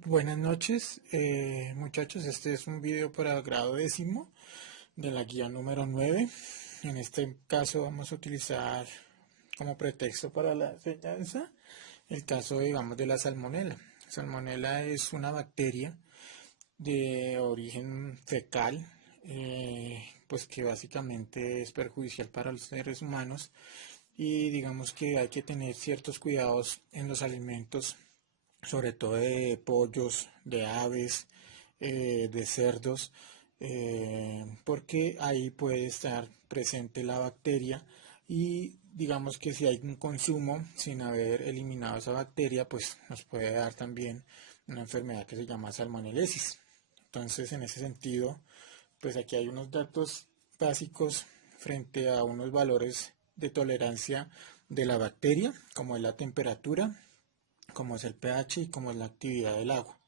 Buenas noches, muchachos. Este es un video para grado décimo de la guía número 9. En este caso vamos a utilizar como pretexto para la enseñanza el caso, digamos, de la salmonela. Salmonela es una bacteria de origen fecal, pues que básicamente es perjudicial para los seres humanos y digamos que hay que tener ciertos cuidados en los alimentos, sobre todo de pollos, de aves, de cerdos, porque ahí puede estar presente la bacteria y digamos que si hay un consumo sin haber eliminado esa bacteria, pues nos puede dar también una enfermedad que se llama salmonelesis. Entonces, en ese sentido, pues aquí hay unos datos básicos frente a unos valores de tolerancia de la bacteria, como es la temperatura, como es el pH y como es la actividad del agua.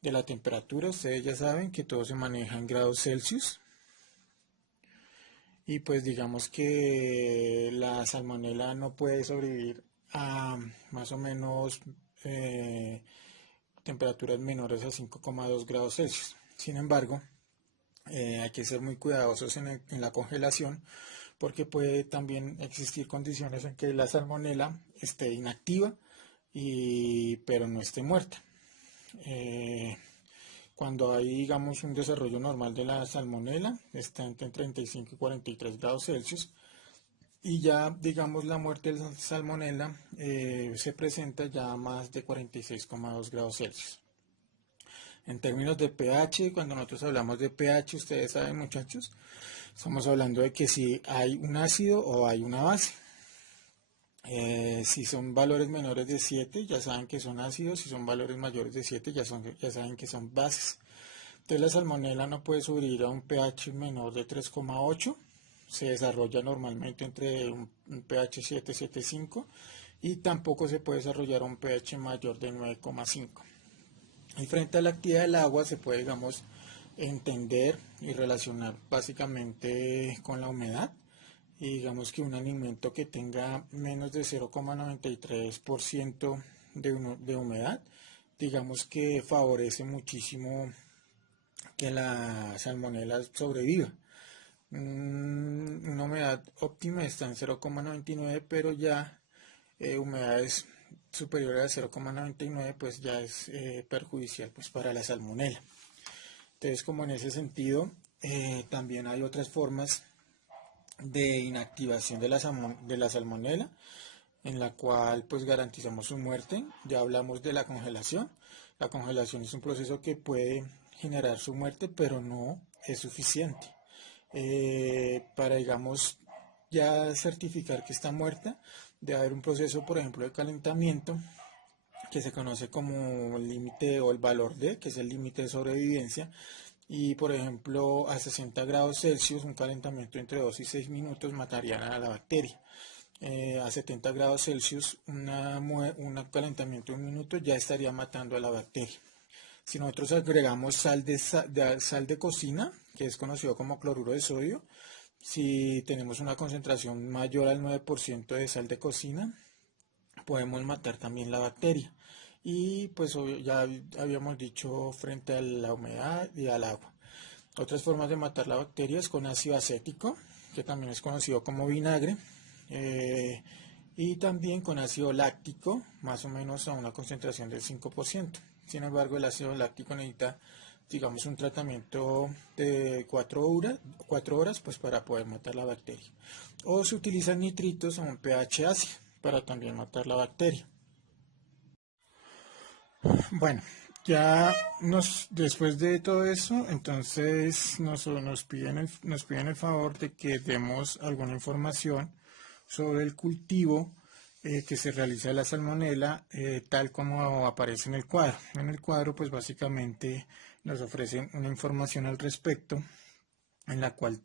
De la temperatura, ustedes ya saben que todo se maneja en grados Celsius y pues digamos que la salmonela no puede sobrevivir a más o menos eh, temperaturas menores a 5,2 grados Celsius. Sin embargo, hay que ser muy cuidadosos en la congelación porque puede también existir condiciones en que la salmonela esté inactiva pero no esté muerta. Eh, Cuando hay, digamos, un desarrollo normal de la salmonela, está entre 35 y 43 grados Celsius, y ya, digamos, la muerte de la salmonela se presenta ya a más de 46,2 grados Celsius. En términos de pH, cuando nosotros hablamos de pH, ustedes saben, muchachos, estamos hablando de que si hay un ácido o hay una base. Si son valores menores de 7, ya saben que son ácidos. Si son valores mayores de 7, ya saben que son bases. Entonces la salmonela no puede subir a un pH menor de 3,8. Se desarrolla normalmente entre un pH 7, 7,5 y tampoco se puede desarrollar a un pH mayor de 9,5. Y frente a la actividad del agua se puede, digamos, entender y relacionar básicamente con la humedad. Y digamos que un alimento que tenga menos de 0,93% de humedad, digamos que favorece muchísimo que la salmonela sobreviva. Una humedad óptima está en 0,99, pero ya humedades superiores a 0,99 pues ya es perjudicial pues para la salmonela. Entonces, como en ese sentido, también hay otras formas de inactivación de la salmonela, en la cual pues garantizamos su muerte. Ya hablamos de la congelación. La congelación es un proceso que puede generar su muerte, pero no es suficiente. Para, digamos, ya certificar que está muerta, debe haber un proceso, por ejemplo, de calentamiento que se conoce como el límite o el valor D, que es el límite de sobrevivencia, y por ejemplo a 60 grados Celsius un calentamiento entre 2 y 6 minutos matarían a la bacteria. A 70 grados Celsius un calentamiento de un minuto ya estaría matando a la bacteria. Si nosotros agregamos sal de cocina, que es conocido como cloruro de sodio, si tenemos una concentración mayor al 9% de sal de cocina, podemos matar también la bacteria. Y pues ya habíamos dicho frente a la humedad y al agua. Otras formas de matar la bacteria es con ácido acético, que también es conocido como vinagre, eh, y también con ácido láctico, más o menos a una concentración del 5%. Sin embargo, el ácido láctico necesita, digamos, un tratamiento de 4 horas pues, para poder matar la bacteria. O se utilizan nitritos a un pH ácido para también matar la bacteria. Bueno, después de todo eso, entonces nos piden el favor de que demos alguna información sobre el cultivo que se realiza de la salmonela, tal como aparece en el cuadro. En el cuadro, pues básicamente nos ofrecen una información al respecto, en la cual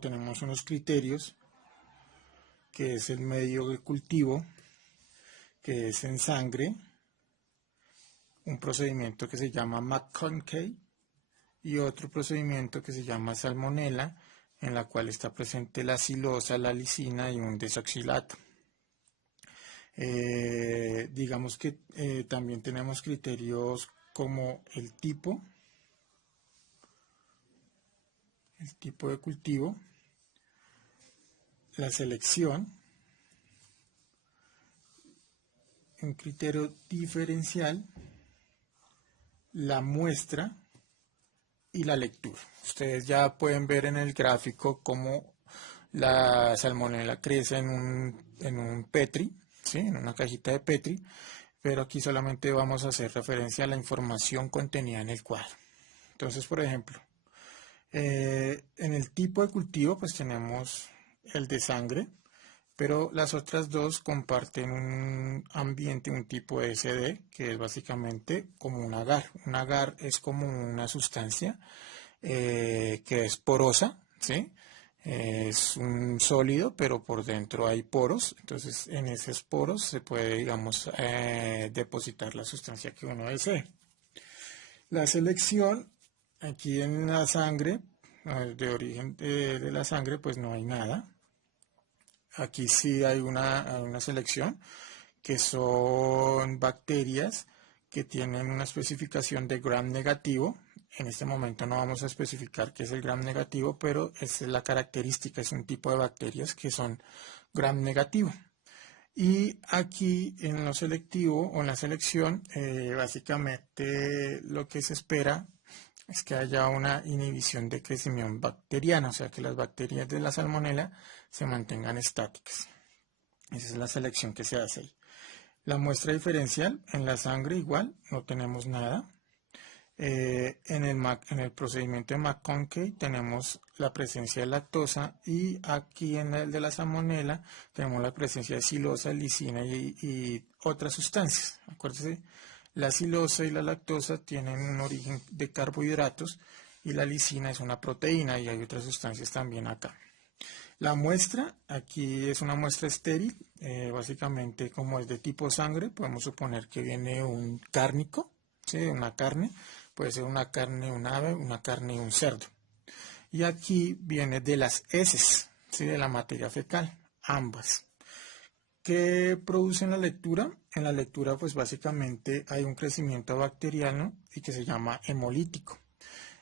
tenemos unos criterios, que es el medio de cultivo, que es en sangre, un procedimiento que se llama McConkey y otro procedimiento que se llama salmonella, en la cual está presente la silosa, la lisina y un desoxilato. Digamos que también tenemos criterios como el tipo de cultivo, la selección, un criterio diferencial, la muestra y la lectura. Ustedes ya pueden ver en el gráfico cómo la salmonela crece en un Petri, ¿sí? En una cajita de Petri, pero aquí solamente vamos a hacer referencia a la información contenida en el cuadro. Entonces, por ejemplo, en el tipo de cultivo pues tenemos el de sangre, pero las otras dos comparten un ambiente, un tipo de SD, que es básicamente como un agar. Un agar es como una sustancia que es porosa, ¿sí? Es un sólido, pero por dentro hay poros, entonces en esos poros se puede, digamos, depositar la sustancia que uno desee. La selección, aquí en la sangre, de origen de la sangre, pues no hay nada. Aquí sí hay una selección, que son bacterias que tienen una especificación de gram negativo. En este momento no vamos a especificar qué es el gram negativo, pero esa es la característica, es un tipo de bacterias que son gram negativo. Y aquí en lo selectivo o en la selección, básicamente lo que se espera es que haya una inhibición de crecimiento bacteriano, o sea que las bacterias de la salmonela se mantengan estáticas. Esa es la selección que se hace ahí. La muestra diferencial, en la sangre igual, no tenemos nada. En el procedimiento de McConkey tenemos la presencia de lactosa y aquí en el de la salmonela tenemos la presencia de silosa, lisina y otras sustancias. Acuérdense, la silosa y la lactosa tienen un origen de carbohidratos y la lisina es una proteína y hay otras sustancias también acá. La muestra, aquí es una muestra estéril, básicamente como es de tipo sangre, podemos suponer que viene un cárnico, ¿sí? Una carne, puede ser una carne de un ave, una carne de un cerdo. Y aquí viene de las heces, ¿sí? De la materia fecal, ambas. ¿Qué produce en la lectura? En la lectura pues básicamente hay un crecimiento bacteriano y que se llama hemolítico.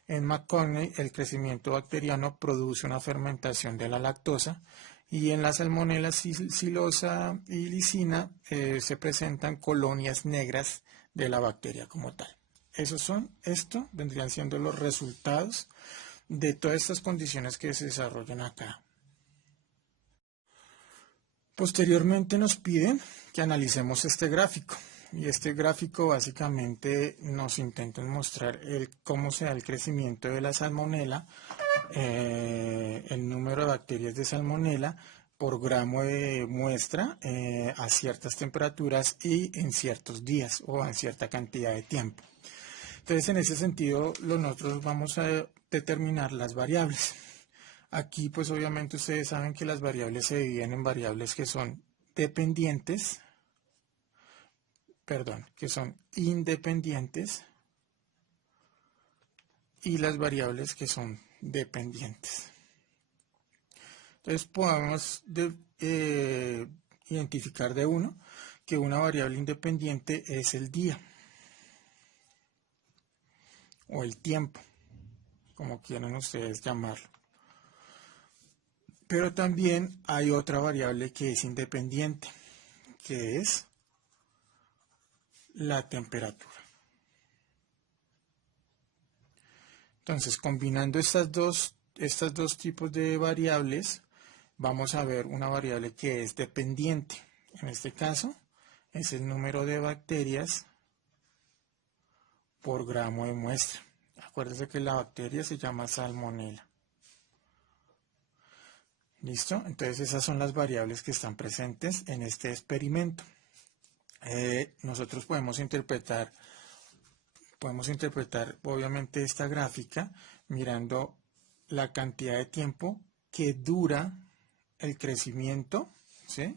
En McConney, el crecimiento bacteriano produce una fermentación de la lactosa y en la salmonella silosa y lisina se presentan colonias negras de la bacteria como tal. Esto vendrían siendo los resultados de todas estas condiciones que se desarrollan acá. Posteriormente nos piden que analicemos este gráfico. Y este gráfico básicamente nos intenta mostrar cómo se da el crecimiento de la salmonela, el número de bacterias de salmonela por gramo de muestra a ciertas temperaturas y en ciertos días o en cierta cantidad de tiempo. Entonces, en ese sentido, nosotros vamos a determinar las variables. Aquí, pues obviamente ustedes saben que las variables se dividen en variables que son dependientes, que son independientes y las variables que son dependientes. Entonces podemos identificar de uno que una variable independiente es el día o el tiempo, como quieran ustedes llamarlo. Pero también hay otra variable que es independiente, que es la temperatura. Entonces, combinando estos dos tipos de variables, vamos a ver una variable que es dependiente. En este caso, es el número de bacterias por gramo de muestra. Acuérdense que la bacteria se llama salmonela. ¿Listo? Entonces, esas son las variables que están presentes en este experimento. Nosotros podemos interpretar obviamente esta gráfica mirando la cantidad de tiempo que dura el crecimiento, ¿sí?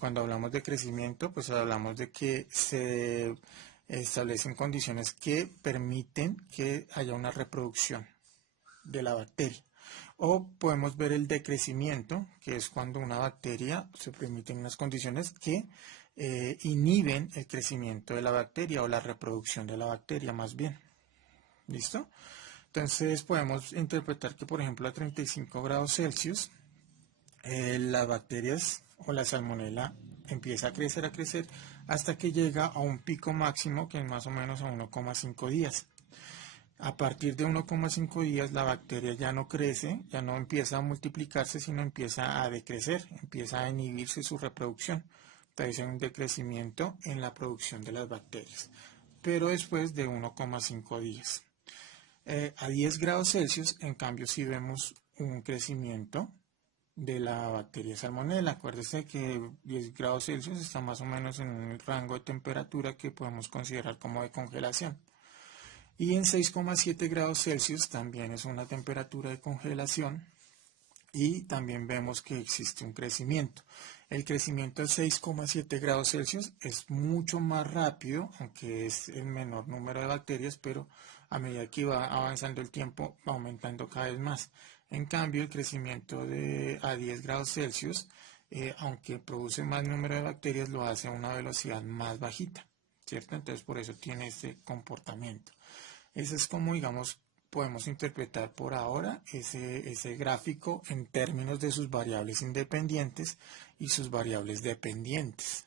Cuando hablamos de crecimiento, pues hablamos de que se establecen condiciones que permiten que haya una reproducción de la bacteria. O podemos ver el decrecimiento, que es cuando una bacteria se permiten unas condiciones que inhiben el crecimiento de la bacteria o la reproducción de la bacteria más bien. ¿Listo? Entonces podemos interpretar que, por ejemplo, a 35 grados Celsius, las bacterias o la salmonela empieza a crecer hasta que llega a un pico máximo que es más o menos a 1,5 días. A partir de 1,5 días la bacteria ya no crece, ya no empieza a multiplicarse, sino empieza a decrecer, empieza a inhibirse su reproducción. Entonces hay un decrecimiento en la producción de las bacterias, pero después de 1,5 días. A 10 grados Celsius, en cambio, sí vemos un crecimiento de la bacteria salmonella. Acuérdese que 10 grados Celsius está más o menos en un rango de temperatura que podemos considerar como de congelación. Y en 6,7 grados Celsius también es una temperatura de congelación y también vemos que existe un crecimiento. El crecimiento de 6,7 grados Celsius es mucho más rápido, aunque es el menor número de bacterias, pero a medida que va avanzando el tiempo va aumentando cada vez más. En cambio, el crecimiento a 10 grados Celsius, aunque produce más número de bacterias, lo hace a una velocidad más bajita, ¿cierto? Entonces, por eso tiene este comportamiento. Ese es como, digamos, podemos interpretar por ahora ese gráfico en términos de sus variables independientes y sus variables dependientes.